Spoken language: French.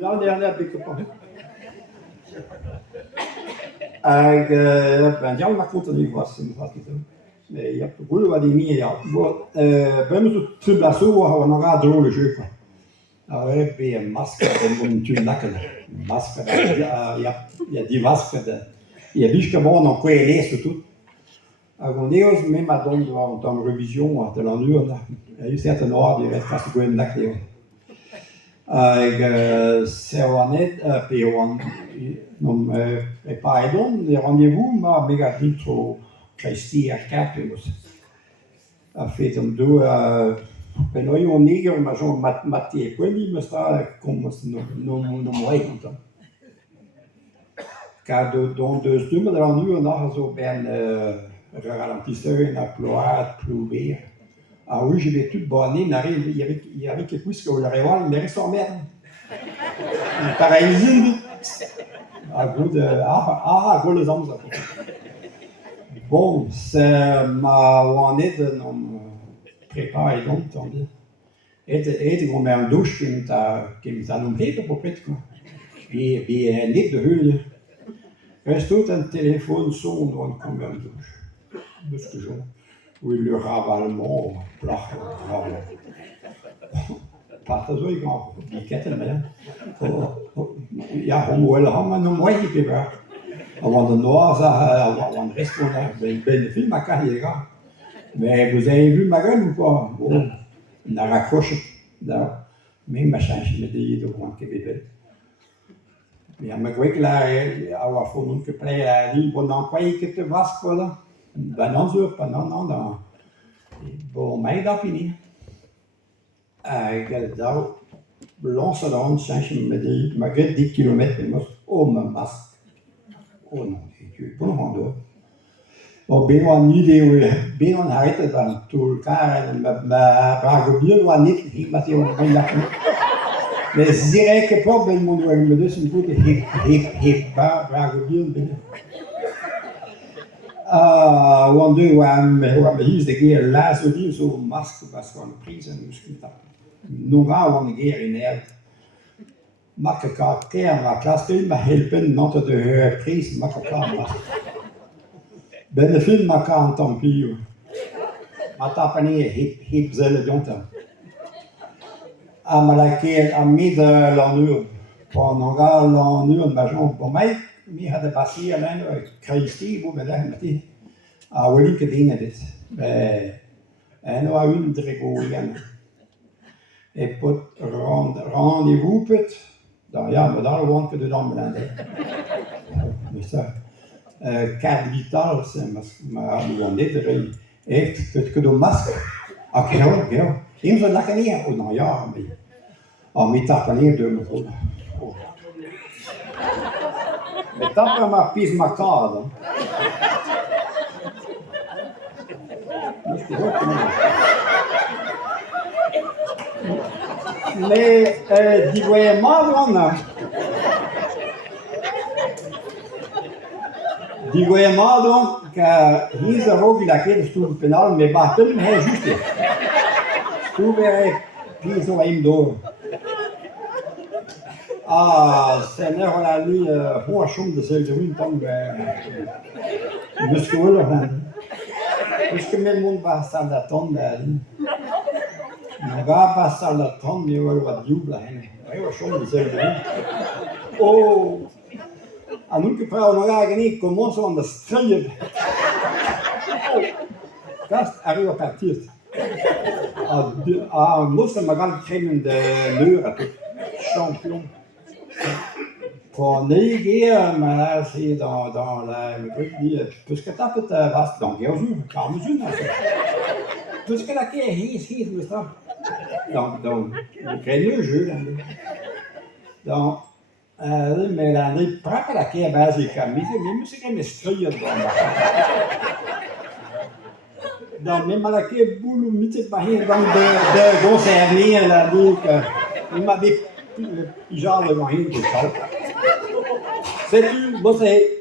Ja, det heb ik geprobeerd. Ben ja, maar goed, dat was het. Mais je hebt de boel wat die meer, ja. Bij me zo te blasso, we nog aan drôle jeu, quoi. Alors, je heb een masker, en moet je nakken. Masker, ja, die masker, je hebt niet gewoon nog quoi lezen, tout. On est aussi même à dans révision de l'ennui, il y a eu certaines heures de reste à même d'acteur. C'est honnête, puis on pas aidant les rendez-vous, mais méga vite trop Christi à cap et a fait un deux ben noi on est on major Mathieu quelli mais sta comme non moi content. Car dans deux semaines de l'ennui on a so ben ralentisseur in a ploat, plouver. Ah oui, je vais tout bonner, il y avait quelque chose que vous l'aurez voir, il reste en merde. Pareil, à goût de. À goût les hommes, ça. Bon, c'est ma wanette, non, prépare donc, tant dit. Et qu'on met en douche, qui me t'a nommé, pour peut-être, quoi. Et net de hul. Reste tout un téléphone son, on come en douche. Dus gezond. Hoe le ravalement, plach, pas zo ik nog die ketten meer. Ja, hoe wel hebben we mooi gebeurd. Want de Noor zag, want rest van ben de film à carrière. Mais vous avez vu ma gueule ou pas? Bon, on a raccroché. Même machin, je me dis de quoi que bébé. Mais ma gueule là, avoir fait donc que play la vie, bon d'emploi que te vas quoi là. Ben non, non. Bon, mij dat niet. Ik daar langs de hand zijn met die, maar ik 10 kilometer met mijn mas. Oh non, ik ben nog door. Maar ben wel niet de, ben wel uit dan toe elkaar en met bragobier was niet met die ongeveer. Maar zeer ik probleem moet we met dus een goede hip bragobier binnen. Want we hebben hier de keer laatst die zo'n masker was gewoon prijzen misschien dat. Nog aan een keer in het. Maar ik kan keer naar klas film maar helpen not de prijs maar ik kan maar. Ben de film maar kan tampio. Maar dat ben je hip zelf jongen. Maar la keer aan midden l'ennui. Pendant l'ennui maar zo voor mij. Mi hade passé alleen Christi, vous me dites, ah oui, que dingen dit. En nou een dregoen. Et pour rendez-vous peut, dan ja, maar daar woont que de dan blende. Mais ça, carte guitare, c'est maar on dit er heeft que de masque. Ah, gel. Eén zo lekker niet, oh nou ja, mais. Ah, met dat wanneer de me goed. Mais tape ma pise macade. Mais die voyait madonna. Die voyait madonna que hier is ook die keer stoel penal mais battle mais juste. Stoel weer puis zo hem door. Ah, senhor, olha ali, rua chum de céu de ruim, então, de escola, né? Acho que meu mundo passar da tonda ali. Não vai passar da tonda, eu vou jublar, né? Rua chum de céu de ruim. Oh, a nunca para o lugar que nem começa a estreia. Gast, arriva a partir. A moça magal creme de l'heure, champion. Pour naviguer, c'est dans la parce que t'as peut-être vaste longueur, quand même, parce que la quai est mais ça. Donc, le créneau jeu là. Donc, mais la nuit, prends la quai à base de camis, mais c'est comme estrella donc, même la quai boulot, mythe pas rien de concerner la nuit que il m'avait genre de moyen de ça. C'est tout, bon c'est.